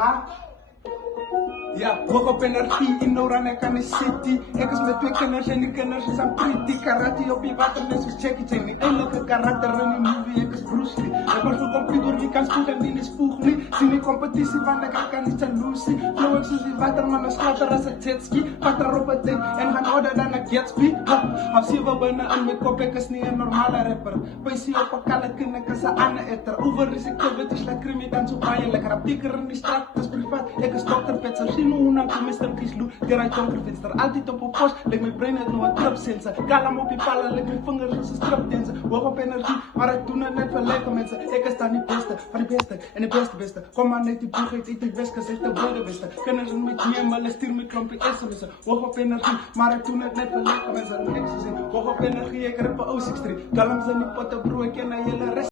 Ha? Ja, hoog op energie, in Noranekane City. Ik is met twee kinders en die kinders zijn pretty. Karate op je water, net zoals Jackie Chan. Die enige karakter in die movie, ik is Bruce Lee. Ik word gekompleet door wie kan spoegen en die is spoeg niet. Zie die competitie van de kan niet zijn Lucy. Flow ik zoals die waterman, een schatter als een jetski. Pak erop het ding en gaan ouder dan een Gatsby. Hou 7 binnen in mijn kop, ik is niet een normale rapper. Pijsie op een kalle kind, ik is een ander etter. Overrisico, weet is lekker, me dan zo paaien. Lekker op dikker in die straat, het is privaat. Ik is dokter Petser. Sino una que me están kislu, que right on venster. Altijd op een post, leg mijn brain uit nog een trap sensor. Kalam op je pala, leg mijn vingers als een strap dancer. Hoog op energie, maar ik doe het net voor leuke mensen. Ik is dan niet beste, van de beste en de beste. Kom maar net die boeg, eet die best, gezegd de wilde beste. Kunnen ze met me, maar stuur me klompje sms'en. Hoog op energie, maar ik doe het net voor leuke mensen. Hoog op energie, ik rap een O63. Kalam ze niet potten, bro, ik ken naar jullie rest.